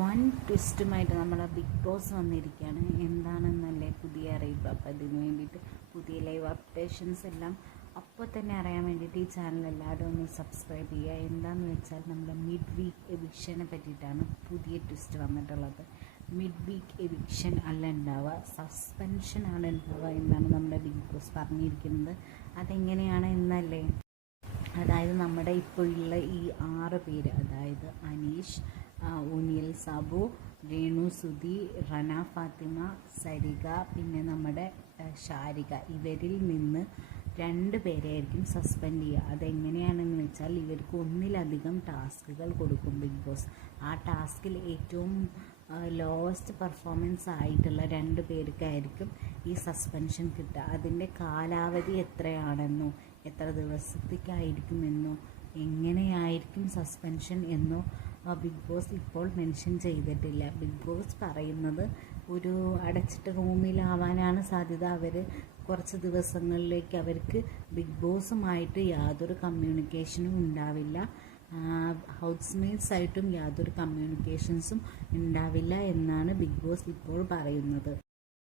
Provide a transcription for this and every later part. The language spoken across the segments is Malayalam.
വൺ ട്വിസ്റ്റുമായിട്ട് നമ്മളെ ബിഗ് ബോസ് വന്നിരിക്കുകയാണ്. എന്താണെന്നല്ലേ പുതിയ അറിയിപ്പ്. അപ്പോൾ അതിന് വേണ്ടിയിട്ട് പുതിയ ലൈവ് അപ്ഡേഷൻസ് എല്ലാം അപ്പോൾ തന്നെ അറിയാൻ വേണ്ടിയിട്ട് ഈ ചാനൽ എല്ലാവരും ഒന്ന് സബ്സ്ക്രൈബ് ചെയ്യുക. എന്താണെന്ന് വെച്ചാൽ നമ്മുടെ മിഡ് വീക്ക് എവിക്ഷനെ പറ്റിയിട്ടാണ് പുതിയ ട്വിസ്റ്റ് വന്നിട്ടുള്ളത്. മിഡ് വീക്ക് എവിക്ഷൻ അല്ല ഉണ്ടാവുക, സസ്പെൻഷനാണ് ഉണ്ടാവുക എന്നാണ് നമ്മുടെ ബിഗ് ബോസ് പറഞ്ഞിരിക്കുന്നത്. അതെങ്ങനെയാണ് എന്നല്ലേ, അതായത് നമ്മുടെ ഇപ്പോഴുള്ള ഈ 6 പേര്, അതായത് അനീഷ്, ഉനിൽ സാബു, രേണു സുധി, റന ഫാത്തിമ, സരിക, പിന്നെ നമ്മുടെ ഷാരിക, ഇവരിൽ നിന്ന് 2 പേരെയായിരിക്കും സസ്പെൻഡ് ചെയ്യുക. അതെങ്ങനെയാണെന്ന് വെച്ചാൽ ഇവർക്ക് ഒന്നിലധികം ടാസ്കുകൾ കൊടുക്കും ബിഗ് ബോസ്. ആ ടാസ്കിൽ ഏറ്റവും ലോവസ്റ്റ് പെർഫോമൻസ് ആയിട്ടുള്ള 2 പേർക്കായിരിക്കും ഈ സസ്പെൻഷൻ കിട്ടുക. അതിൻ്റെ കാലാവധി എത്രയാണെന്നോ എത്ര ദിവസത്തേക്കായിരിക്കുമെന്നോ എങ്ങനെയായിരിക്കും സസ്പെൻഷൻ എന്നോ ബിഗ് ബോസ് ഇപ്പോൾ മെൻഷൻ ചെയ്തിട്ടില്ല. ബിഗ് ബോസ് പറയുന്നത് ഒരു അടച്ചിട്ട റൂമിലാവാനാണ് സാധ്യത. അവർ കുറച്ച് ദിവസങ്ങളിലേക്ക് അവർക്ക് ബിഗ് ബോസുമായിട്ട് യാതൊരു കമ്മ്യൂണിക്കേഷനും ഉണ്ടാവില്ല, ഹൗസ് മേറ്റ്സായിട്ടും യാതൊരു കമ്മ്യൂണിക്കേഷൻസും ഉണ്ടാവില്ല എന്നാണ് ബിഗ് ബോസ് ഇപ്പോൾ പറയുന്നത്.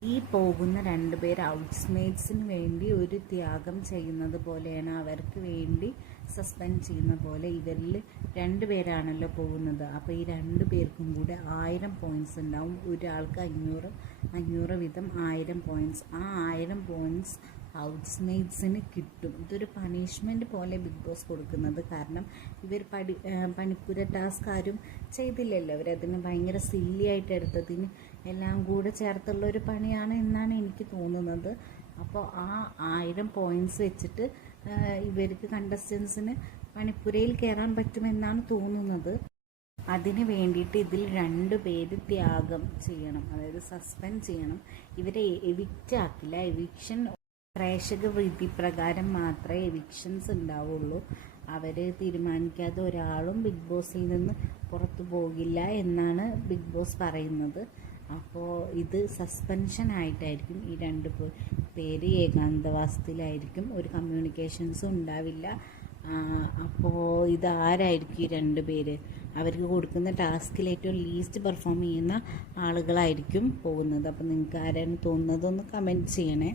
ഈ പോകുന്ന 2 പേർ ഔട്ട്സ്മേറ്റ്സിന് വേണ്ടി ഒരു ത്യാഗം ചെയ്യുന്നത് പോലെയാണ്, അവർക്ക് വേണ്ടി സസ്പെൻഡ് ചെയ്യുന്ന പോലെ. ഇവരിൽ 2 പേരാണല്ലോ പോകുന്നത്. അപ്പോൾ ഈ 2 പേർക്കും കൂടെ 1000 പോയിൻറ്റ്സ് ഉണ്ടാവും. ഒരാൾക്ക് 500 വീതം 1000 പോയിൻറ്റ്സ്. ആ 1000 പോയിൻറ്റ്സ് ഹൗസ്മേറ്റ്സിന് കിട്ടും. ഇതൊരു പണിഷ്മെൻറ്റ് പോലെ ബിഗ് ബോസ് കൊടുക്കുന്നത്. കാരണം ഇവർ പണിപ്പുര ടാസ്ക് ആരും ചെയ്തില്ലല്ലോ, അവരതിന് ഭയങ്കര സില്ലി ആയിട്ട് എടുത്തതിന് എല്ലാം കൂടെ ചേർത്തുള്ള ഒരു പണിയാണ് എന്നാണ് എനിക്ക് തോന്നുന്നത്. അപ്പോൾ ആ 1000 പോയിൻറ്റ്സ് വെച്ചിട്ട് ഇവർക്ക് കണ്ടസ്റ്റൻസിന് പണിപ്പുരയിൽ കയറാൻ പറ്റുമെന്നാണ് തോന്നുന്നത്. അതിന് വേണ്ടിയിട്ട് ഇതിൽ 2 പേര് ത്യാഗം ചെയ്യണം, അതായത് സസ്പെൻഡ് ചെയ്യണം. ഇവരെ എവിക്റ്റ് ആക്കില്ല. എവിക്ഷൻ പ്രേക്ഷക വിധി പ്രകാരം മാത്രമേ എവിക്ഷൻസ് ഉണ്ടാവുള്ളൂ. അവർ തീരുമാനിക്കാതെ ഒരാളും ബിഗ് ബോസിൽ നിന്ന് പുറത്തു പോകില്ല എന്നാണ് ബിഗ് ബോസ് പറയുന്നത്. അപ്പോൾ ഇത് സസ്പെൻഷൻ ആയിട്ടായിരിക്കും. ഈ 2 പേര് ഏകാന്തവാസത്തിലായിരിക്കും, ഒരു കമ്മ്യൂണിക്കേഷൻസും ഉണ്ടാവില്ല. അപ്പോൾ ഇതാരായിരിക്കും ഈ 2 പേര്? അവർക്ക് കൊടുക്കുന്ന ടാസ്കിൽ ഏറ്റവും ലീസ്റ്റ് പെർഫോം ചെയ്യുന്ന ആളുകളായിരിക്കും പോകുന്നത്. അപ്പോൾ നിങ്ങൾക്ക് ആരാണ് തോന്നുന്നതൊന്ന് കമൻറ്റ് ചെയ്യണേ.